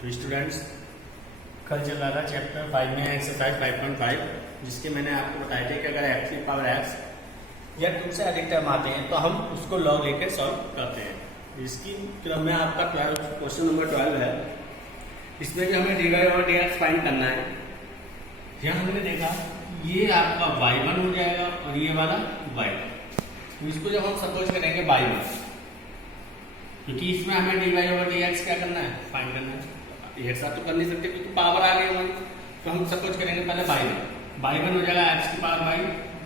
तो स्टूडेंट्स, कल चल रहा था चैप्टर 5 में एक्सरसाइज 5.5, जिसके मैंने आपको बताया था कि अगर x की पावर x या 2 से अधिक टर्म आते हैं तो हम उसको लॉग लेकर सॉल्व करते हैं। इसकी क्रम में आपका 12 क्वेश्चन नंबर 12 है। इसमें भी हमें dy और dx फाइंड करना है। यहाँ हमने देखा ये आपका y1 हो जाएगा और ये वाला y1। तो इसको जब हम सपोज करेंगे y1, क्योंकि इसमें हमें dy और dx क्या करना है, फाइंड करना है। एक साथ तो कर नहीं सकते क्योंकि पावर आ गई हमारी। तो हम सपोज करेंगे पहले y1 हो जाएगा x की पावर बाई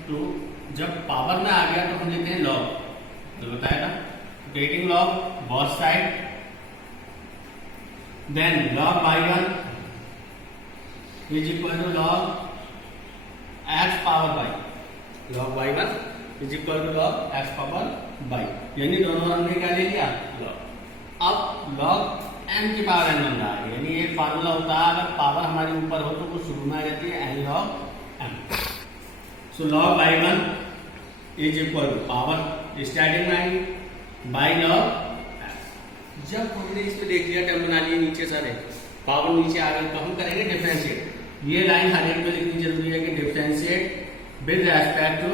2। जब पावर में आ गया तो हम लेते हैं लॉग, तो बताया था taking log both side, then log y1 is equal to log x power by log y1 is equal to log x power by, यानी दोनों हमने क्या ले लिया, लॉग। अब log m की पावर n बन रहा है, यानी एक फार्मूला होता है अगर पावर हमारे ऊपर हो तो वो शुरू में आ जाती है n log m। So log y1 is equal to power starting line by log m। जब हमने इस पे देख लिया टर्म बना लिए नीचे सारे, पावर नीचे आ गए, तो हम करेंगे डिफरेंशिएट। ये लाइन हर एक पे लिखनी जरूरी है कि differentiate with respect to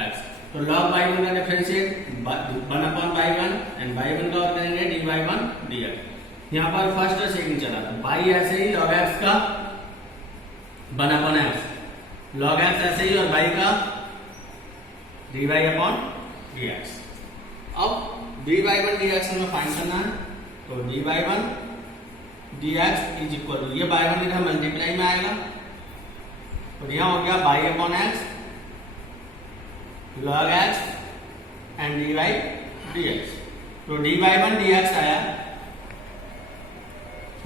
x। तो log y1 का डिफरेंशिएट 1/y1 एंड y1 का और करेंगे dy1 dx। यहाँ पर फर्स्ट और सेकंड चला था, y ऐसे ही log x का 1/x, log x ऐसे ही और y का dy/dx। अब dy1 dx हमें फाइंड करना है, तो dy1 dx is equal to ये y1 इधर मल्टीप्लाई में आएगा और यहाँ हो गया y/x log x and dy/dx। तो dy1 dx आया,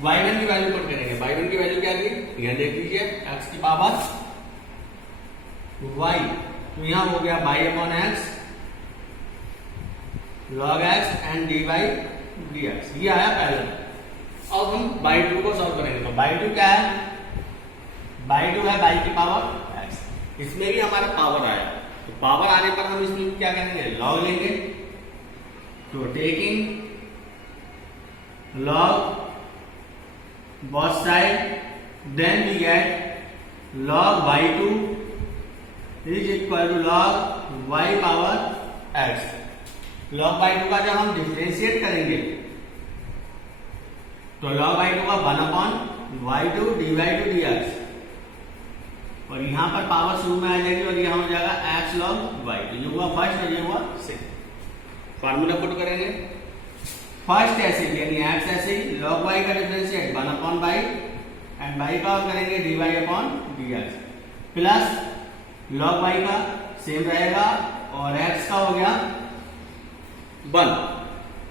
y1 की वैल्यू पुट करेंगे। y1 की वैल्यू क्या थी, यहां देख लीजिए x की पावर y, तो यहां हो गया y/x log x and dy/dx, ये आया पहले। अब हम y2 को सॉल्व करेंगे, तो y2 क्या है, y2 है y की पावर x। इसमें भी हमारा पावर आया, तो पावर आने पर हम इसमें क्या करेंगे, लॉग लेंगे। तो taking log both side, then we get log y2 is equal to log y power x। log y2 का जब हम डिफरेंशिएट करेंगे तो log y2 का 1/y2 dy/dx, और यहाँ पर पावर शुरू में आ जाएगी और यहाँ हो जाएगा x log y। तो ये हुआ फर्स्ट और ये हुआ सेकंड। फार्मूला पुट करेंगे, फर्स्ट ऐसे यानी x ऐसे ही log y का डिफरेंशिएट 1/y एंड y का और करेंगे dy/dx प्लस log y का सेम रहेगा और x का हो गया 1।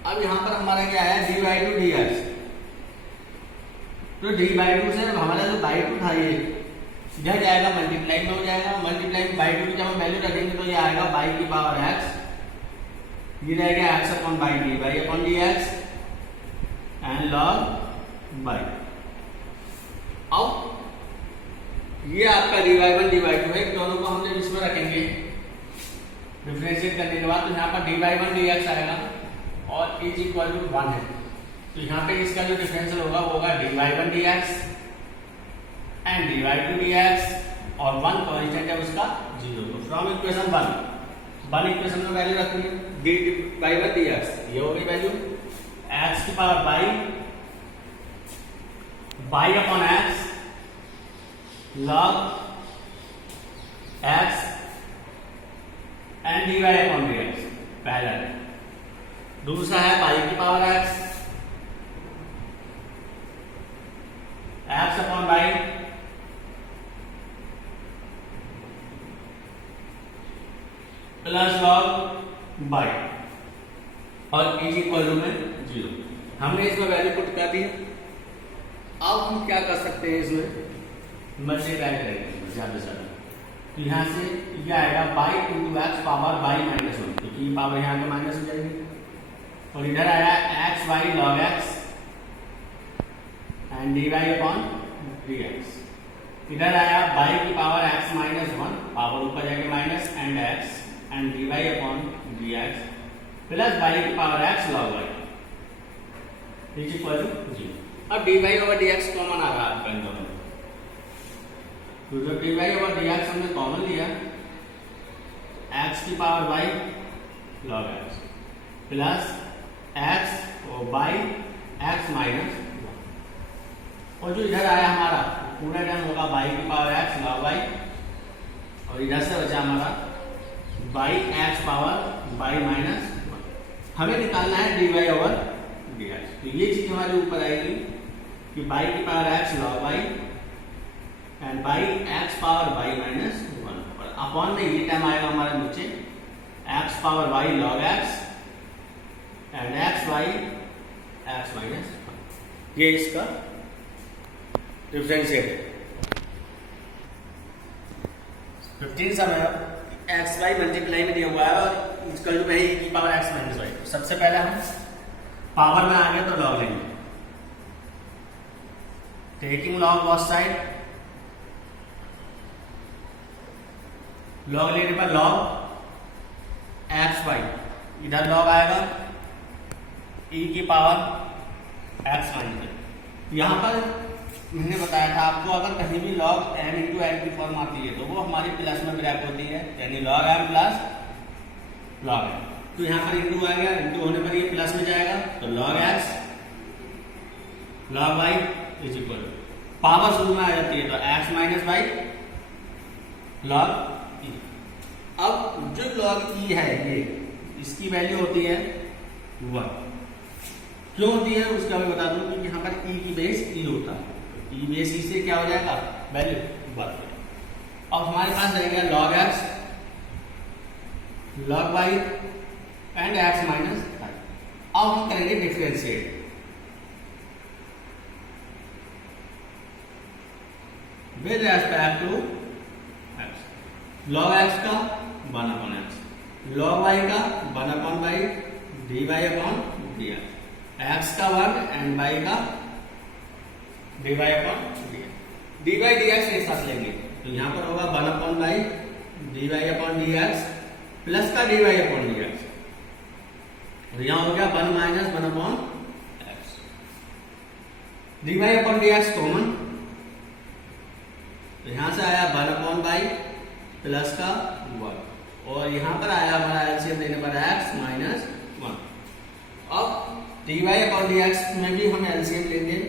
अब यहाँ पर हमारा क्या है, dy/dx। तो dy/2 से हमारा जो y2 था ये सीधा जाएगा मल्टीप्लाई में हो जाएगा, मल्टीप्लाई में y2 की जब हम वैल्यू रखेंगे तो ये आएगा y की पावर x, ये रहेगा x/dy/dx एंड log y। अब ये आपका dy1 dy2 है, दोनों को हम जब इसमें रखेंगे डिफरेंशिएट करने के बाद, तो यहाँ पर dy1 dx आएगा और इज इक्वल टू 1 है। तो यहाँ पे इसका जो डिफरेंशियल होगा वो होगा dy1 dx and dy2 dx और 1 कांस्टेंट है उसका 0। तो फ्रॉम इक्वेशन 1 इक्वेशन में वैल्यू रखेंगे dy1 dx, ये हो गई वैल्यू x की power y/x log x and dy/dx पहला है। दूसरा है y की power x x/y plus log y और इज इक्वल में 0। हमने इसमें वैल्यू पुट कर दी। अब हम क्या कर सकते हैं, इसमें मल्टीप्लाई करेंगे ज्यादा से ज्यादा। तो यहाँ से ये आएगा y/x पावर y-1, क्योंकि ये पावर यहाँ पे माइनस हो जाएगी, और इधर आया xy log x and dy/dx। इधर आया y की पावर x-1, पावर ऊपर जाएगी minus and x and dy/dx plus y की power x log y is equal to 0। अब d y over d x common आ रहा है आपका इन दोनों में, तो जब d y over d x हमने कॉमन लिया, एक्स की power y log x plus x और वाई एक्स माइनस, और जो इधर आया हमारा पूरा टर्म होगा वाई की पावर एक्स लॉग वाई, और इधर से बचा हमारा by x power by minus. हमें निकालना है d y over d x, तो ये चीज हमारे ऊपर आएगी कि बाई की power x log y and by x power by minus 1, और अपॉन में ये टर्म आएगा हमारे नीचे x power y log x and x y x minus 1। ये इसका डिफरेंशिएट है। 15 समय एक्स वाई मल्टीप्लाई में दिया हुआ है और इसका जो है की पावर एक्स माइनस वाई। सबसे पहले हम पावर में आ गए तो लॉग लेंगे, taking log both side, log लेने पर लॉग एक्स वाई, इधर लॉग आएगा e की पावर एक्स माइनस। यहां पर मैंने बताया था आपको अगर कहीं भी लॉग m इंटू एन की फॉर्म आती है तो वो हमारी प्लस में ब्रैक होती है, यानी log m plus log m। तो यहाँ पर इंटू आ गया, इंटू होने पर ये प्लस में जाएगा, तो log x log y is equal, power शुरू में आ जाती है तो x minus y log e। अब जो लॉग e है ये इसकी वैल्यू होती है 1। क्यों होती है उसका मैं बता दूं, क्योंकि यहाँ पर e की बेस e होता है, ई बेस ई से क्या हो जाएगा वैल्यू 1। अब हमारे पास रहेगा log x log y and x minus 5। अब हम करेंगे differentiate, with respect to x. Log x का 1 अपॉन एक्स, लॉग वाई का 1 upon y d y upon d x, x का 1 एंड वाई का d y upon d x. D y d x एक साथ लेंगे तो यहाँ पर होगा 1 upon y d y upon d x plus का d y upon d x, और यहाँ हो गया 1 minus 1 upon x. D y upon d x common, तो यहाँ से आया 1 अपॉन वाई प्लस का 1, और यहाँ पर आया हमारा एलसीएम देने पर एक्स माइनस 1। अब d y upon d x में भी हम एलसीएम लेंगे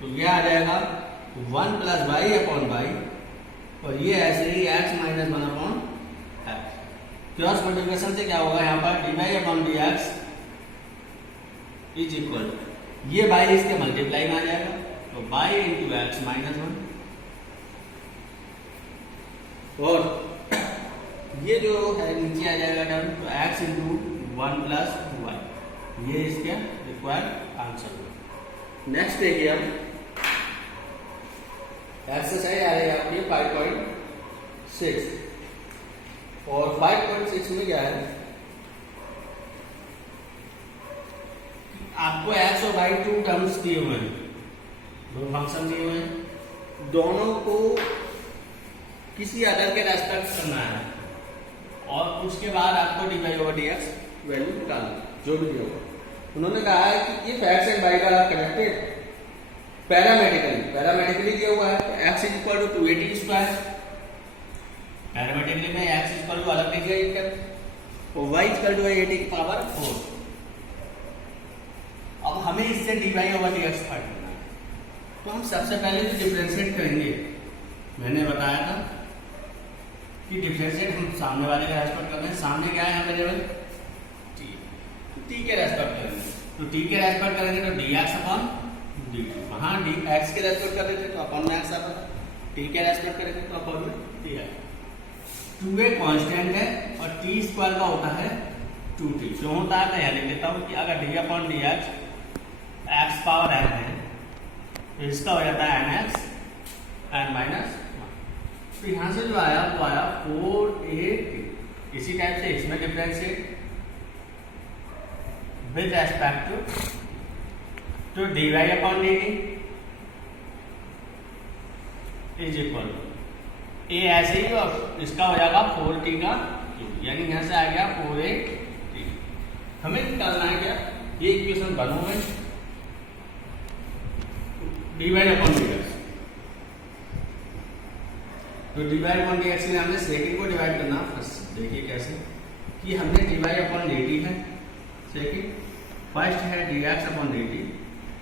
तो यह आ जाएगा 1 प्लस वाई अपॉन वाई, और ये ऐसे ही x minus 1 upon x. Cross multiplication से क्या होगा, यहाँ पर d y upon d x is equal, ये वाई इसके मल्टीप्लाई में आ जाएगा तो वाई इंटू एक्स माइनस 1, और ये जो है नीचे आ जाएगा टर्म तो एक्स इंटू 1 प्लस वाई। ये इसका रिक्वायर्ड आंसर होगा। नेक्स्ट देखिए हम एक्सरसाइज आ रही है आपकी 5.6, और 5.6 में क्या है, आपको एक्स और वाई 2 टर्म्स दिए हुए हैं, 2 फंक्शन दिए हुए हैं, दोनों को किसी अदर के रेस्पेक्ट करना है, और उसके बाद आपको d y over d x value निकालना जो भी होगा। उन्होंने कहा है कि if x and y are connected parametrically दिया हुआ है, x is equal to 280 square, parametrically में एक्स इज इक्वल टू अलग लीजिए और वाई इक्वल टू 80 की पावर 4। अब हमें इससे d y over d x find करना है, तो हम सबसे पहले जो डिफरेंशिएट करेंगे, मैंने बताया था कि डिफरेंशिएट हम सामने वाले का रेस्पेक्ट कर रहे हैं। सामने क्या है यहाँ पे लेवल टी के रेस्पेक्ट करेंगे, तो टी के रेस्पेक्ट करेंगे तो D x upon d T, वहाँ डी एक्स के रेस्पेक्ट कर देते तो अपॉन में एक्स आता, टी के रेस्पेक्ट करेंगे तो अपॉन में टी आएगा। 2a कांस्टेंट है और टी स्क्वायर का होता है 2t। क्यों होता है मैं यहाँ लिख देता हूँ कि अगर D upon d x power n है तो इसका हो जाता है एन एक्स एन माइनस 1। तो यहाँ से जो आया वो आया 4a। इसी टाइप से इसमें differentiate with respect to d y upon d t is equal a ऐसे ही, और इसका हो जाएगा 4t का क्यूब, यानी यहाँ से आ गया 4a। हमें निकालना है क्या, ये इक्वेशन बन हो गए। Divide upon dx। तो डिवाइड अपॉन dx में हमने सेकंड को डिवाइड करना। फर्स्ट देखिए कैसे कि हमने डिवाइड अपॉन dt है सेकंड, फर्स्ट है dx अपॉन dt।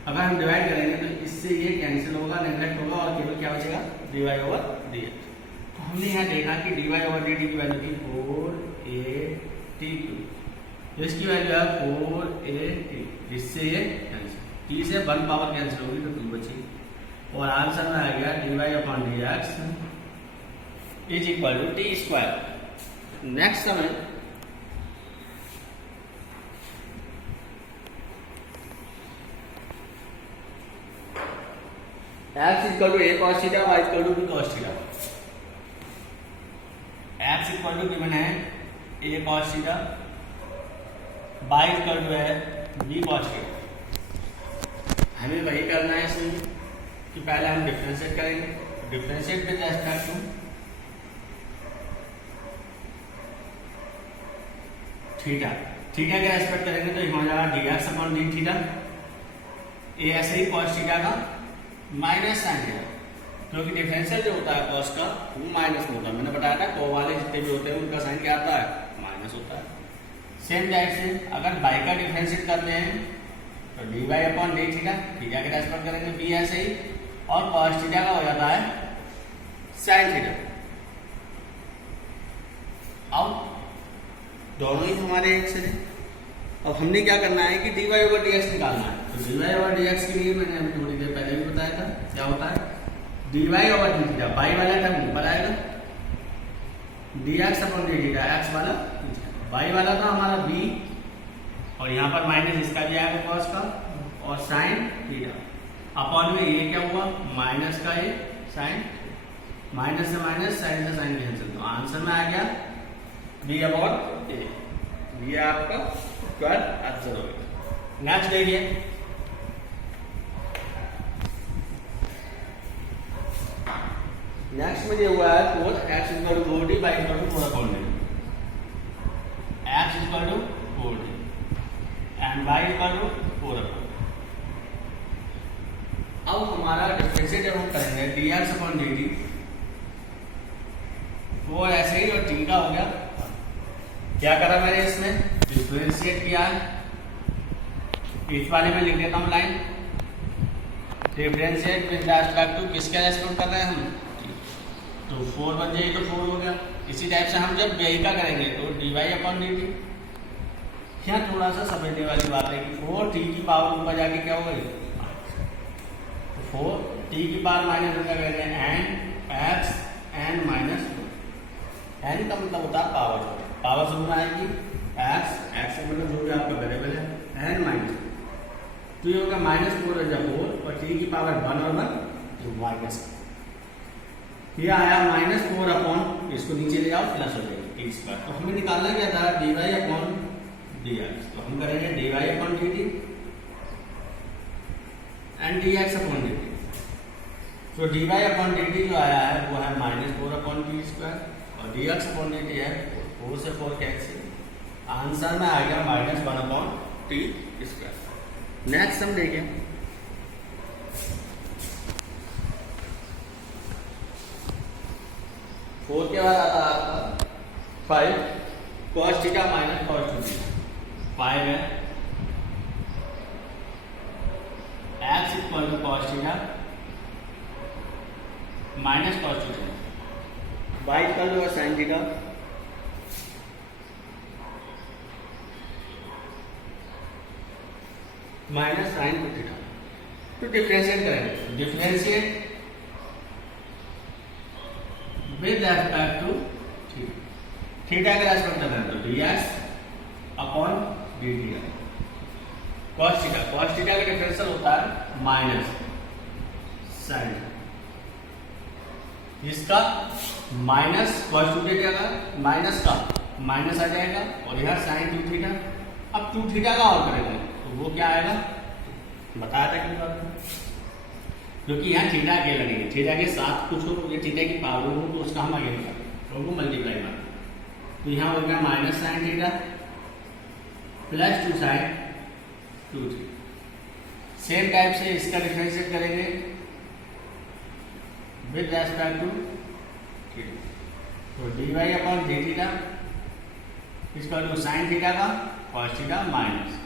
अगर हम डिवाइड करेंगे तो इससे ये कैंसिल होगा, नेगलेक्ट होगा और केवल क्या बचेगा dy ओवर dx। तो हमने यहाँ देखा कि dy ओवर dt की वैल्यू थी 4a/t2, इसकी वैल्यू है 4a/t, जिससे ये t से 1 पावर कैंसिल होगी तो 2 बची और आंसर में आ गया dy upon dx is equal to T square. Next समय x equal to a cos theta, y equal to b cos theta. x equal to given है a cos theta, y equal to है b cos theta. हमें वही करना है इसमें कि पहले हम डिफरेंशिएट करेंगे, differentiate with respect to theta. Theta का रेस्पेक्ट करेंगे तो हो जाएगा dx अपॉन डी थीटा, ए ऐसे ही cos थीटा का माइनस साइन थीटा, क्योंकि डिफरेंशियल जो होता है cos का वो माइनस में होता है। मैंने बताया था को वाले जितने भी होते हैं उनका साइन क्या आता है, माइनस होता है। सेम दैट से अगर y का डिफरेंशिएट करते हैं तो dy upon d theta, theta के रेस्पेक्ट करेंगे b ऐसे ही, और cos थीटा का हो जाता है साइन थीटा। अब दोनों ही हमारे एक से हैं। अब हमने क्या करना है कि dy ओवर dx निकालना है। तो dy ओवर dx के लिए मैंने अभी थोड़ी देर पहले भी बताया था क्या होता है, dy over D theta, y वाला टर्म ऊपर आएगा, dx upon d theta x वाला, y वाला था हमारा b और यहाँ पर माइनस इसका भी आएगा cos का और साइन थीटा, अपॉन में ये क्या हुआ माइनस का ये साइन, माइनस से माइनस साइन से साइन कैंसिल, तो आंसर में आ गया b अपॉन a। ये आपका स्क्वायर आंसर हो गया। नेक्स्ट देखिए, नेक्स्ट में ये हुआ है 4x equal to 4d y equal to 4 upon d, x equal to 4d and y equal to 4 upon. अब हमारा डिफरेंशिएट जब हम करेंगे dx अपॉन dt, 4 ऐसे ही और t का हो गया। क्या करा मैंने इसमें डिफरेंशिएट किया, इस वाले में लिख देता हूं line, differentiate with respect to किसके रेस्पेक्ट कर रहे हैं हम, तो 4 बन जाएगी तो 4 हो गया। इसी टाइप से हम जब y का करेंगे तो dy अपॉन dt। यहाँ थोड़ा सा समझने वाली बात है कि 4t की पावर ऊपर जाके क्या हो गई, तो 4t की पावर माइनस उनका करेंगे n x n minus, n का मतलब होता है पावर, पावर शुरू में आएगी x, x का मतलब जो भी आपका वेरिएबल है, एन माइनस, तो ये होगा -4 और t की पावर 1 और 1 तो माइनस, ये आया -4 अपॉन, इसको नीचे ले जाओ प्लस हो जाएगा टी स्क्वायर। तो हमें निकालना क्या था dy अपॉन dx, तो हम करेंगे dy upon dt and dx upon dt। तो dy अपॉन dt जो आया है वो है -4 अपॉन टी स्क्वायर और dx अपॉन dt है 4 से 4 कैंसिल, आंसर में आ गया -1 अपॉन टी स्क्वायर। नेक्स्ट हम देखें, फोर के बाद आता है आपका 5 cos theta minus cos 2 theta, 5 है x equal to cos theta minus cos 2 theta, y equal to sin theta minus sin 2 theta. तो डिफरेंशिएट करेंगे, differentiate with respect to theta, theta के रेस्पेक्ट में तो dx upon dt, cos theta, cos theta का differential होता है minus sin, इसका minus cos 2 theta का माइनस का माइनस आ जाएगा और यह sin 2 थीटा। अब 2 थीटा का और करेंगे तो वो क्या आएगा, बताया था कि क्योंकि यहाँ थीटा अकेला नहीं है, थीटा के साथ कुछ हो, ये थीटा की पावर हो तो उसका हम आगे निकालेंगे और वो मल्टीप्लाई मारेंगे, तो यहाँ हो गया minus sin theta plus 2 sin 2 theta. Same type से इसका डिफरेंशिएट करेंगे विद रेस्पेक्ट टू थीटा। तो dy अपॉन डी थीटा इसका टू साइन थीटा का cos theta minus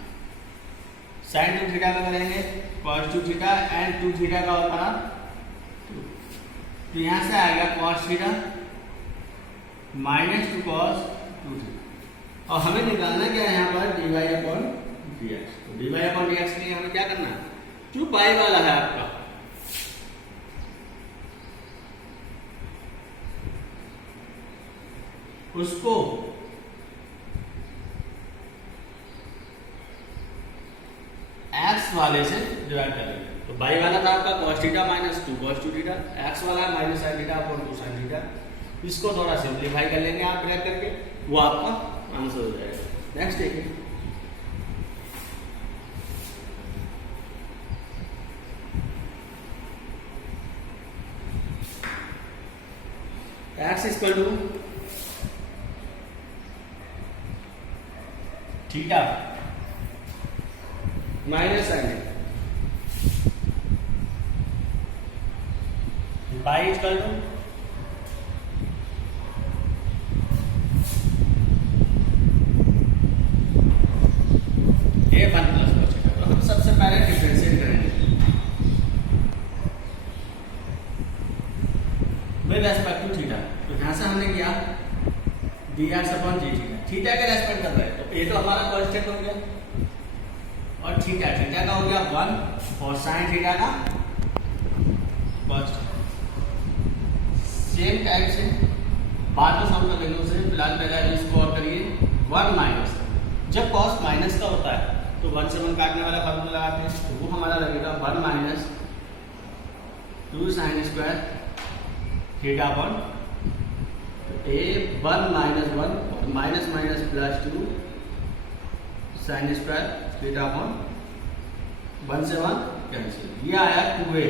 sine 2 theta का करेंगे कॉस 2 थीटा एंड 2 थीटा का होगा 2। तो यहाँ से आएगा cos theta minus 2 cos 2 theta. और हमें निकालना क्या है यहाँ पर dy अपॉन dx। तो dy अपॉन dx के लिए हमें क्या करना है, 2 पाई वाला है आपका, उसको x वाले से डिवाइड करेंगे। तो बाई वाला था आपका cos theta minus 2 cos 2 theta, x वाला minus sin theta upon 2 sin theta. इसको थोड़ा सिंप्लीफाई कर लेंगे आप ब्रैकेट करके, वो आपका आंसर हो जाएगा। नेक्स्ट देखिए, x equal to theta minus sin y equal to a 1 plus cos theta. तो हम सबसे पहले डिफरेंशिएट करेंगे विद रेस्पेक्ट टू थीटा। तो यहां से हमने किया dx upon d theta, theta के रेस्पेक्ट कर रहे हैं तो ये तो हमारा कांस्टेंट हो गया और थीटा का हो गया 1 और साइन थीटा का कॉस। सेम टाइप से बाद में सम कर लेंगे उसे, फिलहाल पहले इसको और करिए 1 माइनस। जब कॉस माइनस का होता है तो 1 से 1 काटने वाला फॉर्मूला लगाते हैं, तो वो हमारा लगेगा 1 minus 2 sign square theta upon a 1 minus 1 minus minus plus 2 sign square theta upon 1 से 1 कैंसिल, ये आया 2a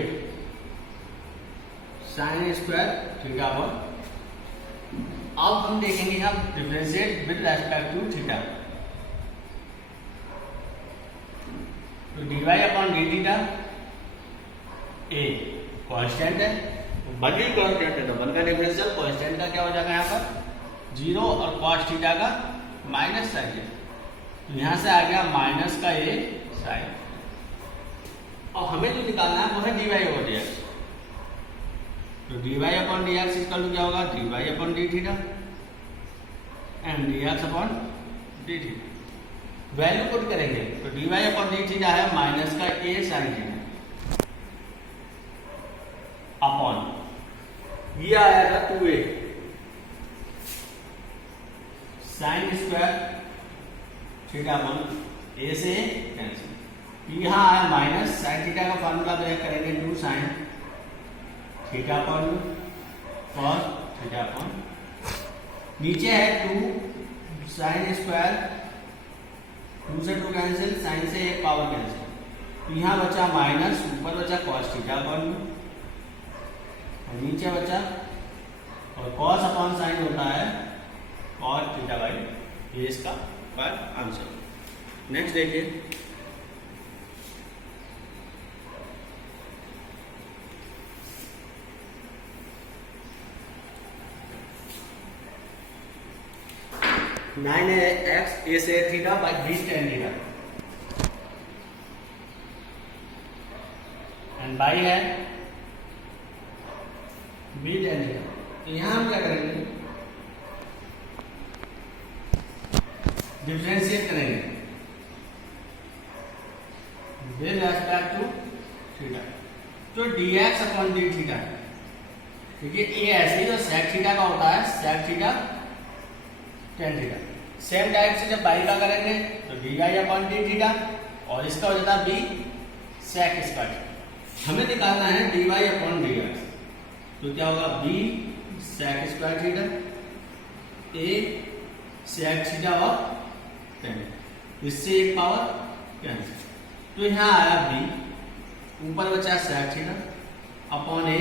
sine square theta upon. अब हम देखेंगे हम differentiate with respect to theta. तो dy upon d theta a constant है, बड़ी कांस्टेंट है तो 1 का डिफरेंशियल कांस्टेंट का क्या हो जाएगा यहाँ पर 0 और cos थीटा का माइनस साइन। तो यहाँ से आ गया माइनस का a साइन, और हमें जो निकालना है वो है dy ओवर dx। तो dy upon dx equal to क्या होगा dy upon d theta and dx upon d theta. Value put करेंगे तो dy अपॉन डी थीटा है माइनस का a साइन थीटा अपॉन ये आएगा 2a sine square theta upon a से cancel. यहाँ आया माइनस साइन थीटा का फॉर्मूला ब्रेक करेंगे 2 sine theta upon cos theta upon, नीचे है 2 साइन स्क्वायर 2 से 2 कैंसिल, साइन से 1 पावर कैंसिल। यहाँ बचा माइनस, ऊपर बचा कॉस थीटा अपॉन और नीचे बचा, और कॉस अपॉन साइन होता है कॉस थीटा बाई, ये इसका आंसर। नेक्स्ट देखिए, नाइन एक्स ए से theta y b tan theta and y है बी टेन थीटा। तो यहां हम क्या करेंगे डिफरेंशिएट करेंगे विद रेस्पेक्ट टू थीटा। तो dx अपॉन डी थीटा, ठीक है, ए ऐसे ही जो sec थीटा का होता है sec theta tan theta. Same type से जब बाई का करेंगे तो dy अपॉन डी थीटा और इसका हो जाता है b sec स्क्वायर। हमें निकालना है dy अपॉन dx, तो क्या होगा b sec square theta a sec theta और tan, इससे एक पावर कैंसिल। तो यहाँ आया b, ऊपर बचा sec theta upon a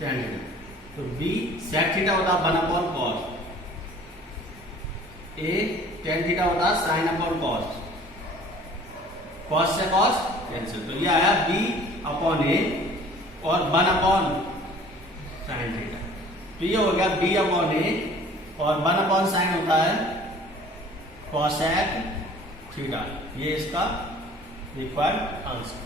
tan theta. तो b sec थीटा होता है 1 upon cos, a tan theta होता है sin अपॉन cos, कॉस से कॉस कैंसिल, तो ये आया b अपॉन ए और 1 अपॉन साइन थीटा। तो ये हो गया b अपॉन ए और 1 अपॉन साइन होता है कॉसेक थीटा। ये इसका रिक्वायर्ड आंसर।